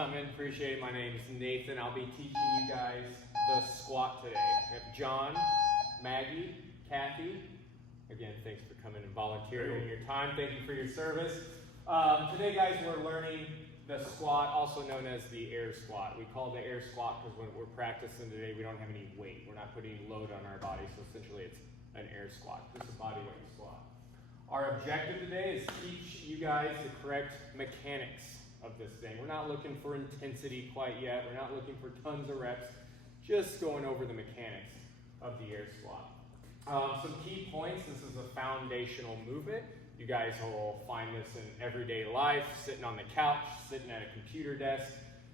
coming. Appreciate it. My name is Nathan. I'll be teaching you guys the squat today. We have John, Maggie, Kathy. Again, thanks for coming and volunteering your time. Thank you for your service. Today, guys, we're learning the squat, also known as the air squat. We call it the air squat because when we're practicing today, we don't have any weight. We're not putting any load on our body, so essentially it's an air squat. This is a body weight squat. Our objective today is teach you guys the correct mechanics of this thing. We're not looking for intensity quite yet. We're not looking for tons of reps. Just going over the mechanics of the air squat. Some key points. This is a foundational movement. You guys will find this in everyday life, sitting on the couch, sitting at a computer desk,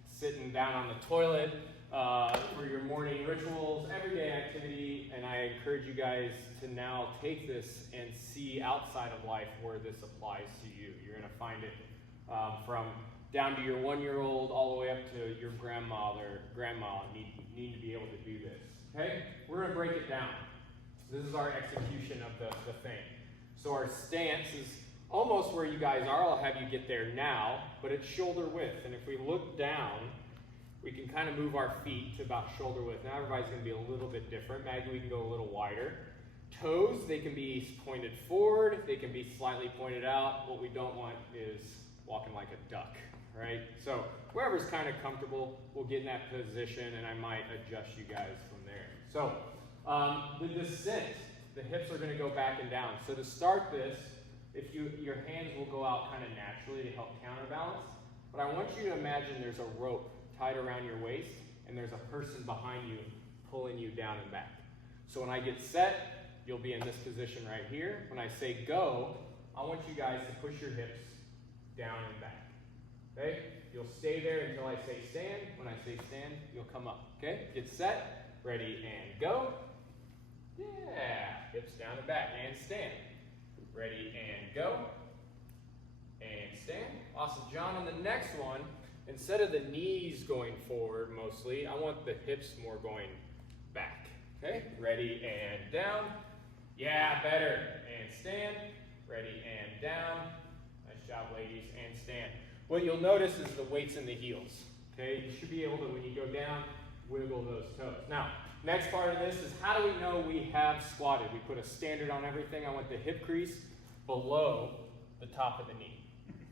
sitting down on the toilet, for your morning rituals, everyday activity, and I encourage you guys to now take this and see outside of life where this applies to you. You're going to find it from down to your 1-year-old all the way up to your grandma need to be able to do this. Okay? We're going to break it down. This is our execution of the thing. So our stance is almost where you guys are. I'll have you get there now, but it's shoulder width. And if we look down, we can kind of move our feet to about shoulder width. Now everybody's going to be a little bit different. Maggie, we can go a little wider. Toes, they can be pointed forward. They can be slightly pointed out. What we don't want is walking like a duck, right? So whoever's kind of comfortable, we'll get in that position, and I might adjust you guys from there. So the descent, the hips are going to go back and down. So to start this, your hands will go out kind of naturally to help counterbalance. But I want you to imagine there's a rope tied around your waist, and there's a person behind you pulling you down and back. So when I get set, you'll be in this position right here. When I say go, I want you guys to push your hips down and back. Okay? You'll stay there until I say stand. When I say stand, you'll come up. Okay? Get set, ready, and go. Yeah, hips down and back, and stand. Ready, and go. And stand. Awesome. John, on the next one, instead of the knees going forward mostly, I want the hips more going back. Okay? Ready, and down. Yeah, better. And stand. Ready, and down. Nice job, ladies. And stand. What you'll notice is the weight's in the heels. Okay? You should be able to, when you go down, wiggle those toes. Now, next part of this is how do we know we have squatted? We put a standard on everything. I want the hip crease below the top of the knee.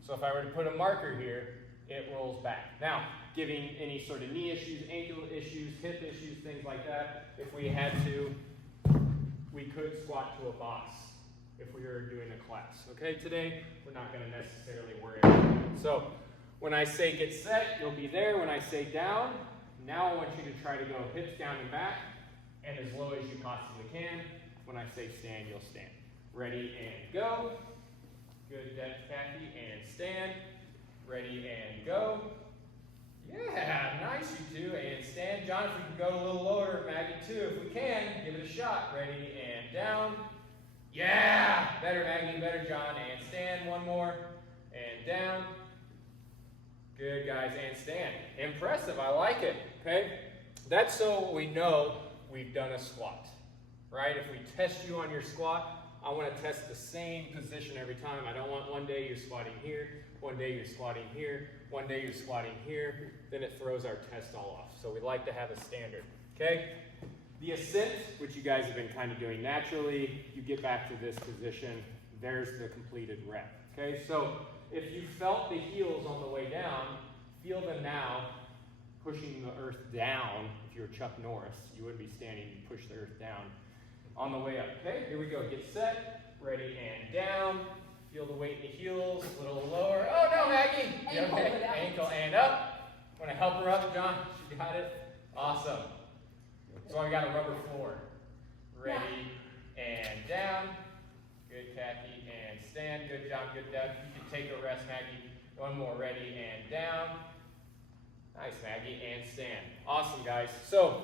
So if I were to put a marker here, it rolls back. Now, giving any sort of knee issues, ankle issues, hip issues, things like that, if we had to, we could squat to a box if we were doing a class. Okay, today, we're not going to necessarily worry about that. So, when I say get set, you'll be there. When I say down, now I want you to try to go hips down and back, and as low as you possibly can. When I say stand, you'll stand. Ready, and go. Good depth, Kathy, and stand. Ready, and go. Yeah, nice, you two, and stand. John, if we can go a little lower, Maggie, too, if we can, give it a shot. Ready, and down. Yeah, better, Maggie, better, John, and stand. One more, and down. Good, guys, and stand. Impressive, I like it, okay? That's so we know we've done a squat, right? If we test you on your squat, I want to test the same position every time. I don't want one day you're squatting here, one day you're squatting here, one day you're squatting here, then it throws our test all off. So we like to have a standard, okay? The ascent, which you guys have been kind of doing naturally, you get back to this position, there's the completed rep, okay? So if you felt the heels on the way down, feel them now pushing the earth down. If you're Chuck Norris, you wouldn't be standing, you push the earth down on the way up. Okay, here we go. Get set, ready, and down. Feel the weight in the heels, a little lower. Oh no, Maggie! Okay, ankle and up. Want to help her up, John? She got it? Awesome. So I got a rubber floor. Ready, and down. Good, Kathy, and stand. Good job, good depth. You can take a rest, Maggie. One more, ready, and down. Nice, Maggie, and stand. Awesome, guys. So,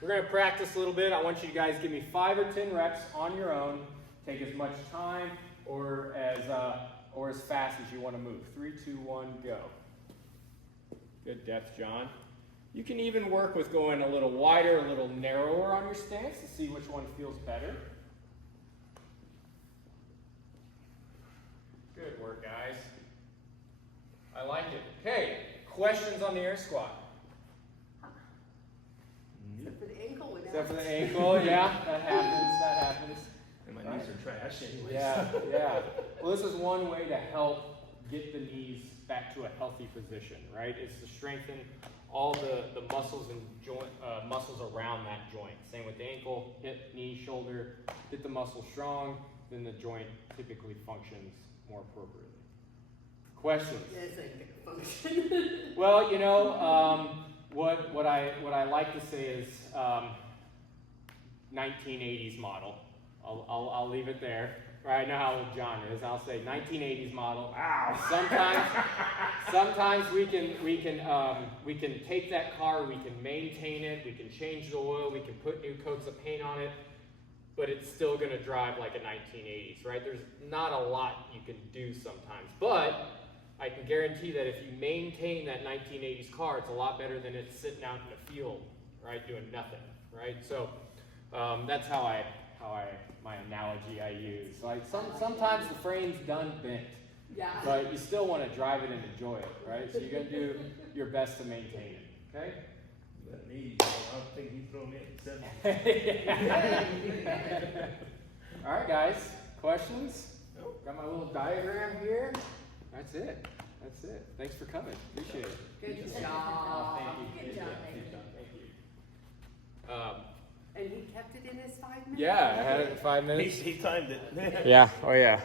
we're going to practice a little bit. I want you guys to give me 5 or 10 reps on your own. Take as much time or as fast as you want to move. 3, 2, 1, go. Good depth, John. You can even work with going a little wider, a little narrower on your stance to see which one feels better. Good work, guys. I like it. Okay, Questions on the air squat? Except for the ankle. Except for the ankle, yeah, that happens. And my knees are trash anyways. Yeah. Well, this is one way to help get the knees back to a healthy position, right? It's to strengthen all the muscles and muscles around that joint. Same with the ankle, hip, knee, shoulder. Get the muscle strong, then the joint typically functions more appropriately. Questions? Yeah, it's like the function. Well, what I like to say is 1980s model. I'll leave it there. Right, I know how old John is. I'll say 1980s model. Ow! Sometimes we can take that car, we can maintain it, we can change the oil, we can put new coats of paint on it, but it's still going to drive like a 1980s, right? There's not a lot you can do sometimes, but I can guarantee that if you maintain that 1980s car, it's a lot better than it's sitting out in the field, right, doing nothing, right? So that's my analogy I use. Like sometimes the frame's done bent, Yeah. but you still want to drive it and enjoy it, right? So you're gonna do your best to maintain it. Okay? That knee, I don't think he threw me at 7. All right, guys. Questions? Nope. Got my little diagram here. That's it. Thanks for coming. Appreciate it. Good job. Thank you. Good job. Thank you. And he kept it in his 5 minutes? Yeah, I had it in 5 minutes. He timed it. Yeah. Oh yeah.